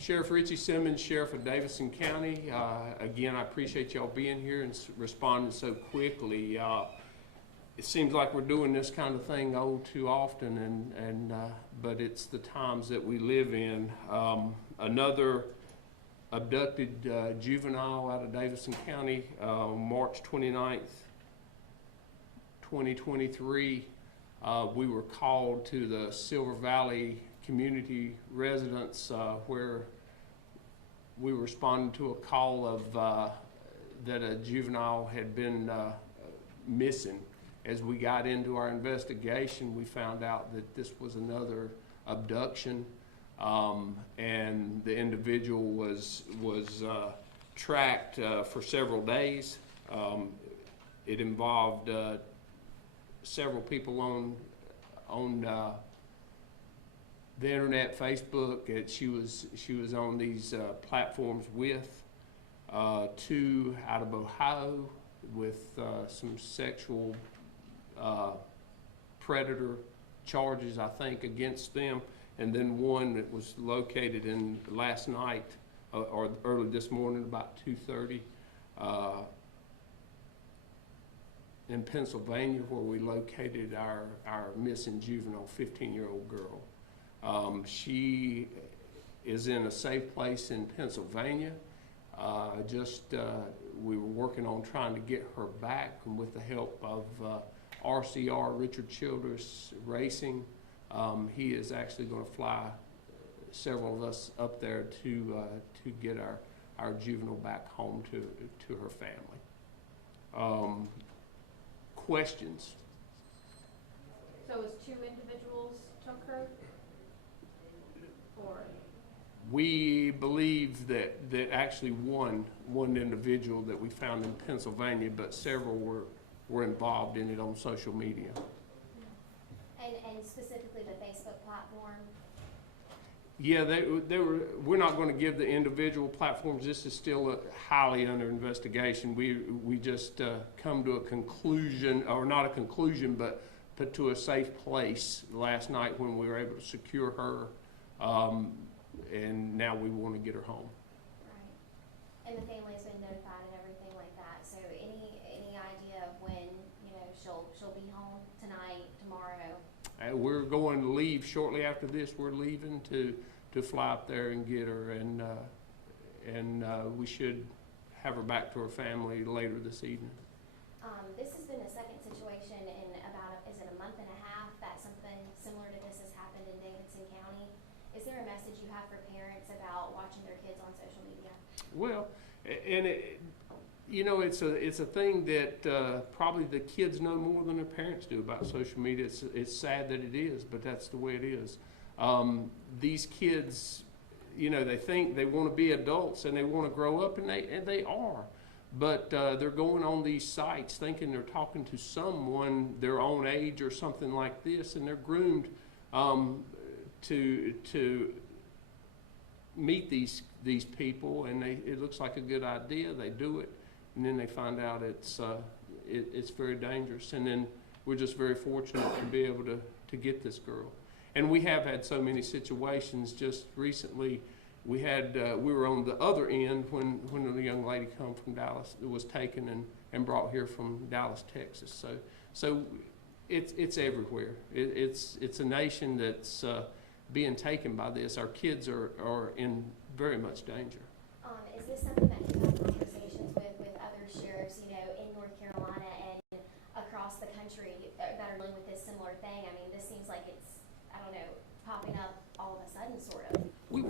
Sheriff Richie Simmons, Sheriff of Davidson County. Again, I appreciate y'all being here and responding so quickly. It seems like we're doing this kind of thing all too often, but it's the times that we live in. Another abducted juvenile out of Davidson County, March 29th, 2023. We were called to the Silver Valley community residence where we were responding to a call of that a juvenile had been missing. As we got into our investigation, we found out that this was another abduction, and the individual was tracked for several days. It involved several people on the internet, Facebook. She was on these platforms with two out of Ohio with some sexual predator charges, I think, against them, and then one that was located in last night or early this morning about 2:30 in Pennsylvania, where we located our missing juvenile 15-year-old girl. She is in a safe place in Pennsylvania. We were working on trying to get her back, and with the help of RCR, Richard Childress Racing, he is actually going to fly several of us up there to get our juvenile back home to her family. Questions? So it was two individuals took her? Or? We believe that actually one individual that we found in Pennsylvania, but several were involved in it on social media. And specifically the Facebook platform? Yeah, they were. We're not going to give the individual platforms. This is still highly under investigation. We just come to a conclusion, or not a conclusion, but to a safe place last night when we were able to secure her, and now we want to get her home. Right. And the family's been notified and everything like that. So any idea of when she'll be home? Tonight, tomorrow? We're going to leave shortly after this. We're leaving to fly up there and get her, and we should have her back to her family later this evening. This has been the second situation in about, is it a month and a half that something similar to this has happened in Davidson County? Is there a message you have for parents about watching their kids on social media? Well, and it's a thing that probably the kids know more than their parents do about social media. It's sad that it is, but that's the way it is. These kids, they think they want to be adults and they want to grow up, and they are. But they're going on these sites thinking they're talking to someone their own age or something like this, and they're groomed to meet these people, and it looks like a good idea. They do it, and then they find out it's very dangerous. And then we're just very fortunate to be able to get this girl. And we have had so many situations. Just recently, we were on the other end when the young lady come from Dallas was taken and brought here from Dallas, Texas. So it's everywhere. It's a nation that's being taken by this. Our kids are in very much danger. Is this something that you've had conversations with other sheriffs, in North Carolina and across the country that are dealing with this similar thing? I mean, this seems like it's, popping up all of a sudden, sort of. We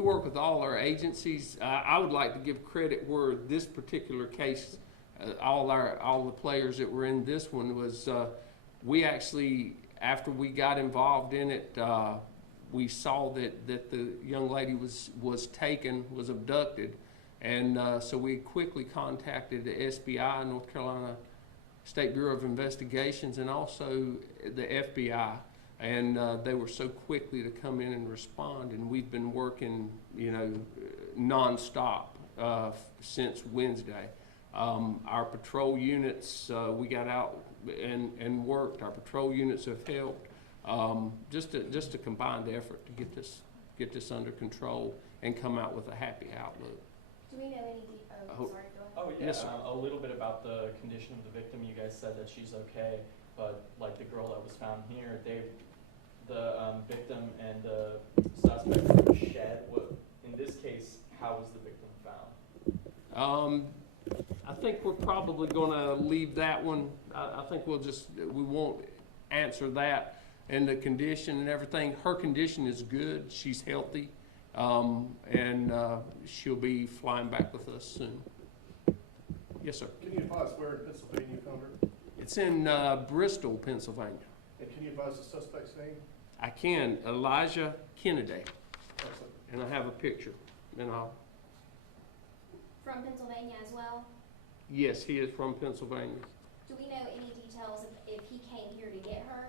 work with all our agencies. I would like to give credit where this particular case, all the players that were in this one was, we actually, after we got involved in it, we saw that the young lady was taken, was abducted, and so we quickly contacted the SBI, North Carolina State Bureau of Investigations, and also the FBI. And they were so quickly to come in and respond, and we've been working, nonstop since Wednesday. Our patrol units, we got out and worked. Our patrol units have helped. Just a combined effort to get this get this under control and come out with a happy outlook. Do we know any Oh. sorry, go ahead. Oh, yeah, Yes, sir. a little bit about the condition of the victim. You guys said that she's okay, but like the girl that was found here, the victim and the suspect were shed. What, in this case, how was the victim found? I think we're probably gonna leave that one. I think we won't answer that. And the condition and everything, her condition is good, she's healthy, and she'll be flying back with us soon. Yes, sir. Can you advise where in Pennsylvania you found her? It's in Bristol, Pennsylvania. And can you advise the suspect's name? I can, Elijah Kennedy, Excellent. and I have a picture, and From Pennsylvania as well? yes, he is from Pennsylvania. Do we know any details of if he came here to get her,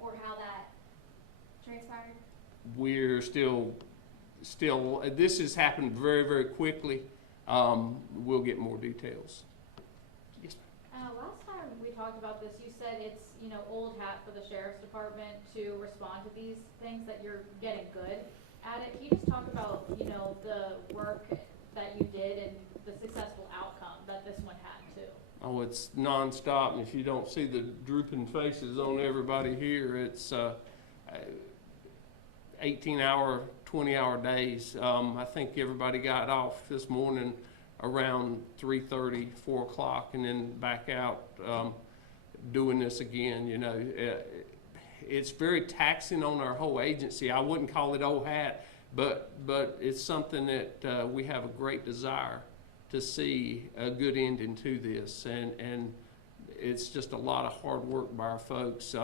or how that transpired? We're still, this has happened very, very quickly. We'll get more details. Yes, ma'am. Last time we talked about this, you said it's, old hat for the sheriff's department to respond to these things, that you're getting good at it. Can you just talk about, the work that you did and the successful outcome that this one had too? Oh, it's nonstop, and if you don't see the drooping faces on everybody here, it's 18-hour, 20-hour days. I think everybody got off this morning around 3:30, 4 o'clock, and then back out doing this again. It's very taxing on our whole agency. I wouldn't call it old hat, but it's something that we have a great desire to see a good ending to this, and it's just a lot of hard work by our folks.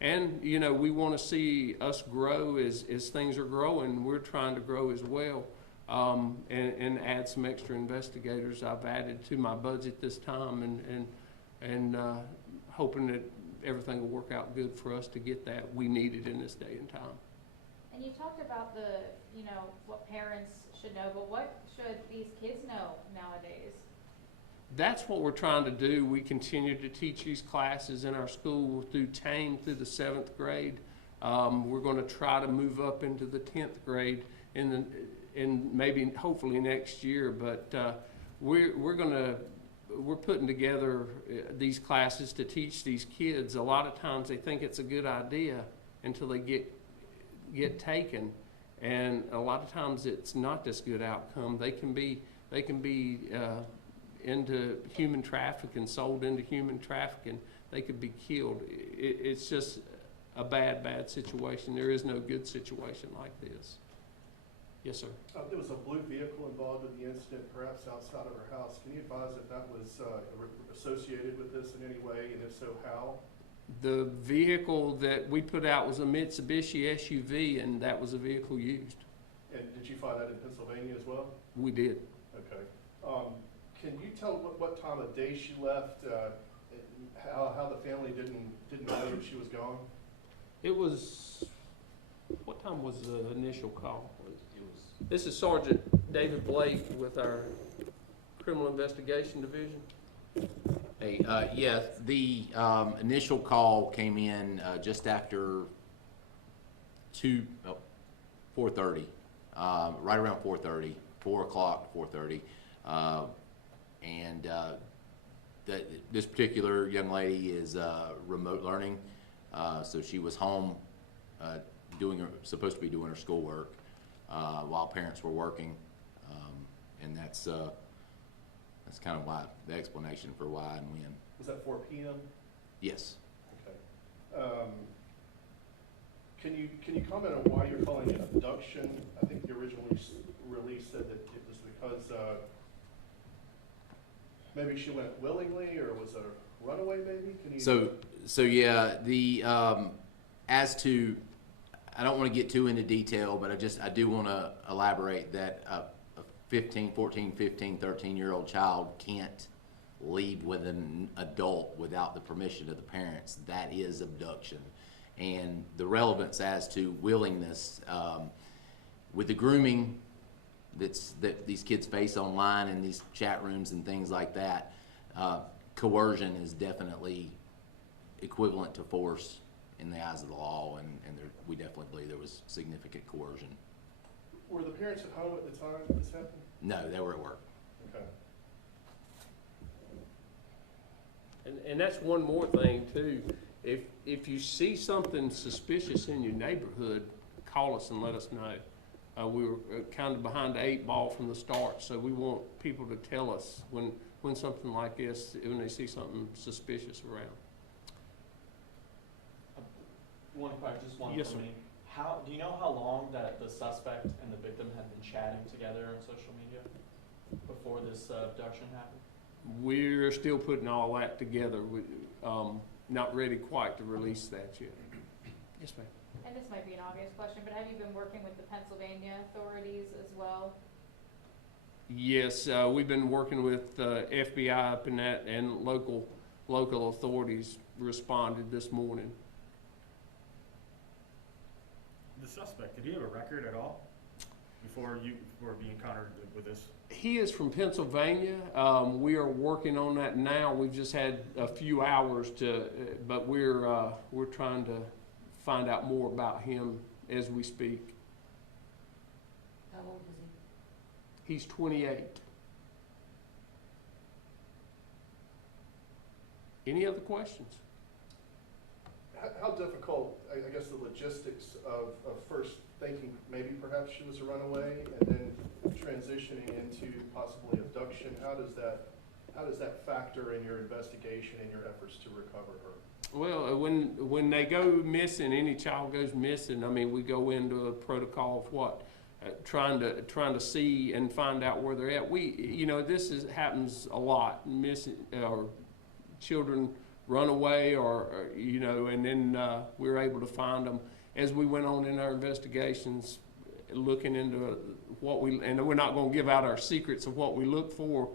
And we want to see us grow as things are growing. We're trying to grow as well, and add some extra investigators. I've added to my budget this time, and hoping that everything will work out good for us to get that we needed in this day and time. And you talked about what parents should know, but what should these kids know nowadays? That's what we're trying to do. We continue to teach these classes in our school through through the 7th grade. We're going to try to move up into the 10th grade in maybe hopefully next year. But we're putting together these classes to teach these kids. A lot of times they think it's a good idea until they get taken, and a lot of times it's not this good outcome. They can be into human trafficking, sold into human trafficking. They could be killed. It's just a bad situation. There is no good situation like this. Yes, sir. There was a blue vehicle involved in the incident, perhaps outside of her house. Can you advise if that was associated with this in any way, and if so, how? The vehicle that we put out was a Mitsubishi SUV, and that was a vehicle used. And did you find that in Pennsylvania as well? We did. Okay. Can you tell what time of day she left? How the family didn't know that she was gone? It was, what time was the initial call? This is Sergeant David Blake with our Criminal Investigation Division. Hey, yes, the initial call came in just after 4:30, right around 4:30, 4 o'clock, 4:30, and this particular young lady is remote learning, so she was home supposed to be doing her schoolwork while parents were working, and that's kind of why the explanation for why and when. Was that 4 p.m.? Yes. Okay. Can you comment on why you're calling it abduction? I think the original release said that it was because maybe she went willingly, or was a runaway maybe? Can you? So yeah, the as to, I don't want to get too into detail, but I do want to elaborate that a 14, 15, 13-year-old child can't leave with an adult without the permission of the parents. That is abduction. And the relevance as to willingness, with the grooming that these kids face online in these chat rooms and things like that, coercion is definitely equivalent to force in the eyes of the law, and we definitely believe there was significant coercion. parents at home at the time this happened? No, they were at work. Okay. And that's one more thing too. If you see something suspicious in your neighborhood, call us and let us know. We were kind of behind the 8 ball from the start, so we want people to tell us when something like this, when they see something suspicious around. One question, just one Yes, for sir. me. Do you know how long that the suspect and the victim had been chatting together on social media before this abduction happened? We're still putting all that together. Not ready quite to release that yet. Yes, ma'am. And this might be an obvious question, but have you been working with the Pennsylvania authorities as well? Yes, we've been working with FBI up in that, and local authorities responded this morning. The suspect, did he have a record at all before being encountered with this? He is from Pennsylvania. We are working on that now. We've just had a few hours but we're trying to find out more about him as we speak. How old is He's 28. Any other questions? How difficult, I guess, the logistics of first thinking maybe perhaps she was a runaway and then transitioning into possibly abduction? How does that factor in your investigation and your efforts to recover her? Well, when they go missing, any child goes missing, I mean, we go into a protocol of what? Trying to see and find out where they're at. Happens a lot. Missing or children run away, and then we're able to find them as we went on in our investigations, looking into and we're not going to give out our secrets of what we look for,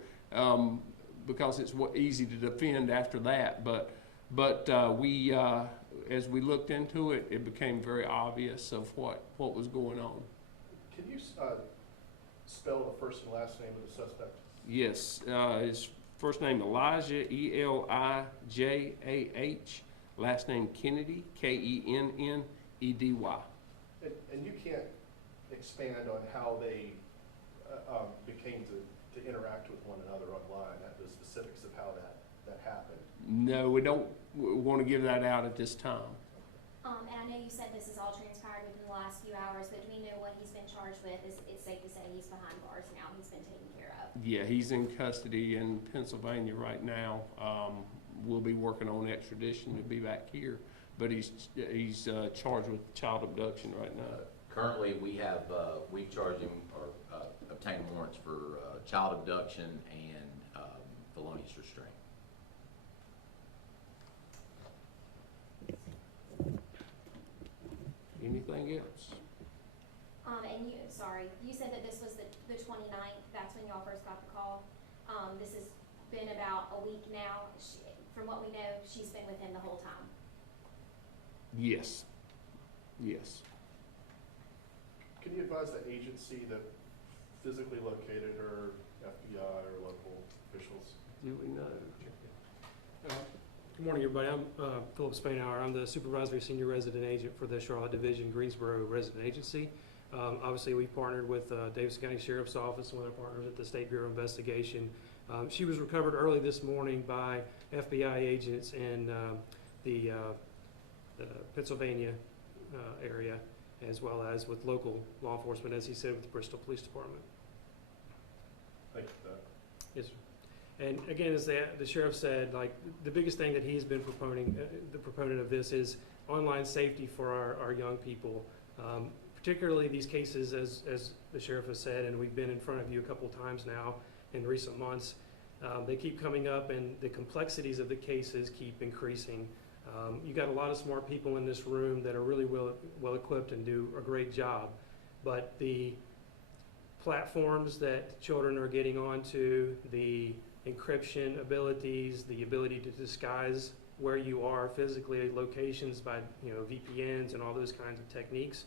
because it's easy to defend after that. But as we looked into it, it became very obvious of what was going on. Can you spell the first and last name of the suspect? Yes, his first name Elijah, Elijah, last name Kennedy, Kennedy. And you can't expand on how they became to interact with one another online, the specifics of how that happened. No, we don't want to give that out at this time. And I know you said this is all transpired within the last few hours, but do we know what he's been charged with? It's safe to say he's behind bars now, he's been taken care of. Yeah, he's in custody in Pennsylvania right now. We'll be working on extradition to be back here, but he's charged with child abduction right now. Currently, we've charged him or obtained warrants for child abduction and felonious restraint. Anything else? And you said that this was the 29th, that's when y'all first got the call. This has been about a week now. From what we know, she's been with him the whole time. Yes. Yes. Can you advise the agency that physically located her, FBI or local officials? Do we know? Good morning, everybody. I'm Philip Spainhour. I'm the Supervisory Senior Resident Agent for the Charlotte Division Greensboro Resident Agency. Obviously, we've partnered with Davidson County Sheriff's Office, one of our partners at the State Bureau of Investigation. She was recovered early this morning by FBI agents in the Pennsylvania area, as well as with local law enforcement, as he said, with the Bristol Police Department. Thank you for that. Yes, sir. And again, as the sheriff said, like the biggest thing that he's been the proponent of this is online safety for our young people. Particularly these cases, as the sheriff has said, and we've been in front of you a couple of times now in recent months, they keep coming up and the complexities of the cases keep increasing. You got a lot of smart people in this room that are really well equipped and do a great job, but the platforms that children are getting onto, the encryption abilities, the ability to disguise where you are physically, locations by VPNs and all those kinds of techniques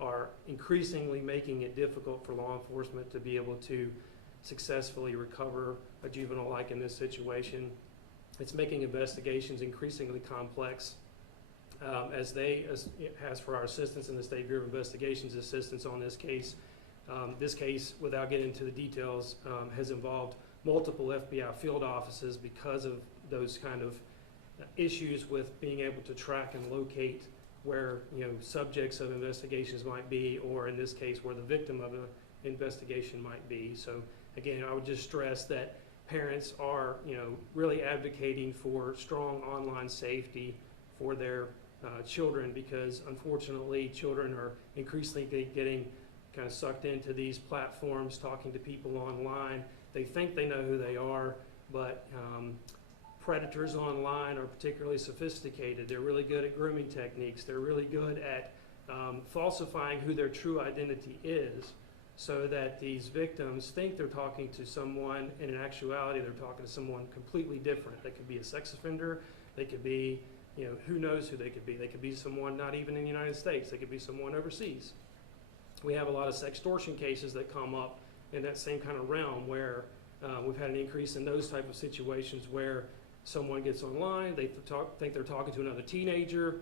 are increasingly making it difficult for law enforcement to be able to successfully recover a juvenile like in this situation. It's making investigations increasingly complex. As for our assistance in the State Bureau of Investigation's assistance on this case, This case, without getting into the details, has involved multiple FBI field offices because of those kind of issues with being able to track and locate where, subjects of investigations might be, or in this case, where the victim of an investigation might be. So again, I would just stress that parents are, really advocating for strong online safety for their children, because unfortunately children are increasingly getting kind of sucked into these platforms, talking to people online. They think they know who they are, but predators online are particularly sophisticated. They're really good at grooming techniques. They're really good at falsifying who their true identity is, so that these victims think they're talking to someone, and in actuality they're talking to someone completely different. They could be a sex offender, they could be, who knows who they could be. They could be someone not even in the United States, they could be someone overseas. We have a lot of sextortion cases that come up in that same kind of realm, where we've had an increase in those type of situations where someone gets online, they think they're talking to another teenager,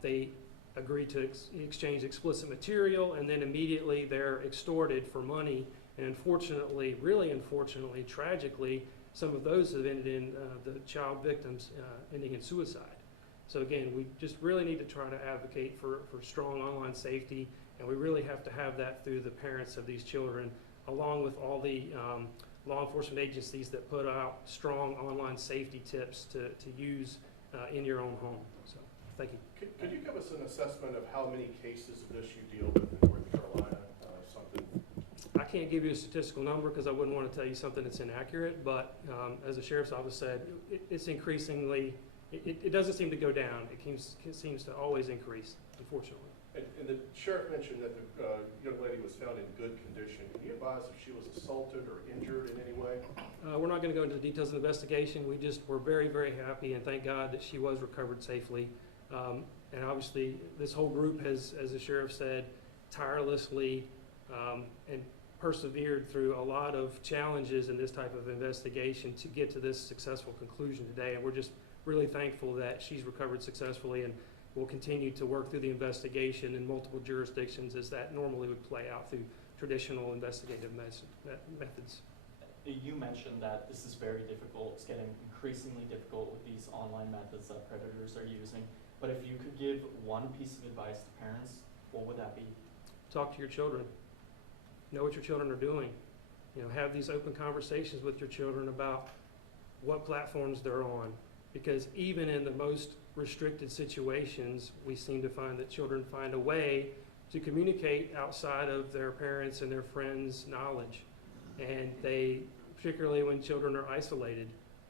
they agree to exchange explicit material, and then immediately they're extorted for money. And unfortunately, really unfortunately, tragically, some of those have ended in the child victims ending in suicide. So again, we just really need to try to advocate for strong online safety, and we really have to have that through the parents of these children, along with all the law enforcement agencies that put out strong online safety tips to use in your own home. So, thank you. Could you give us an assessment of how many cases of this you deal with in North Carolina? Something. I can't give you a statistical number because I wouldn't want to tell you something that's inaccurate, but as the sheriff's office said, it's increasingly, it doesn't seem to go down. It seems to always increase, unfortunately. And the sheriff mentioned that the young lady was found in good condition. Can you advise if she was assaulted or injured in any way? We're not going to go into the details of the investigation. We're very, very happy, and thank God that she was recovered safely. And obviously, this whole group has, as the sheriff said, tirelessly and persevered through a lot of challenges in this type of investigation to get to this successful conclusion today. And we're just really thankful that she's recovered successfully, and we'll continue to work through the investigation in multiple jurisdictions as that normally would play out through traditional investigative methods. You mentioned that this is very difficult. It's getting increasingly difficult with these online methods that predators are using. But if you could give one piece of advice to parents, what would that be? Talk to your children. Know what your children are doing. Have these open conversations with your children about what platforms they're on. Because even in the most restricted situations, we seem to find that children find a way to communicate outside of their parents and their friends' knowledge. And they, particularly when children are isolated,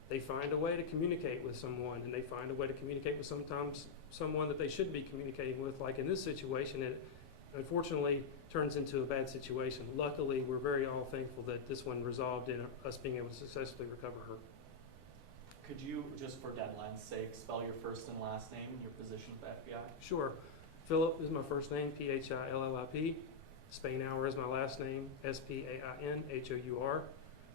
they find a way to communicate with someone, and they find a way to communicate with sometimes someone that they shouldn't be communicating with. Like in this situation, it unfortunately turns into a bad situation. Luckily, we're very all thankful that this one resolved in us being able to successfully recover her. Could you, just for deadline's sake, spell your first and last name and your position with the FBI? Sure. Philip is my first name, Phillip. Spainhour is my last name, Spainhour.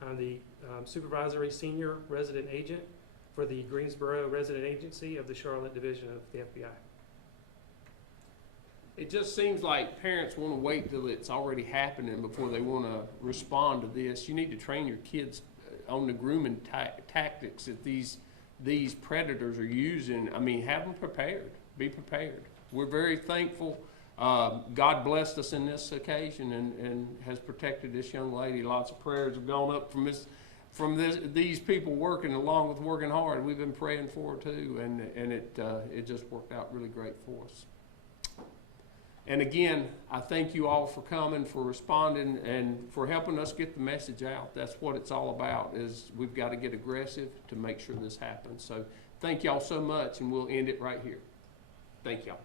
I'm the supervisory senior resident agent for the Greensboro Resident Agency of the Charlotte Division of the FBI. It just seems like parents want to wait till it's already happening before they want to respond to this. You need to train your kids on the grooming tactics that these predators are using. I mean, have them prepared. Be prepared. We're very thankful. God blessed us in this occasion and has protected this young lady. Lots of prayers have gone up from these people working, along with working hard. We've been praying for her too, and it just worked out really great for us. And again, I thank you all for coming, for responding, and for helping us get the message out. That's what it's all about, is we've got to get aggressive to make sure this happens. So thank y'all so much, and we'll end it right here. Thank y'all.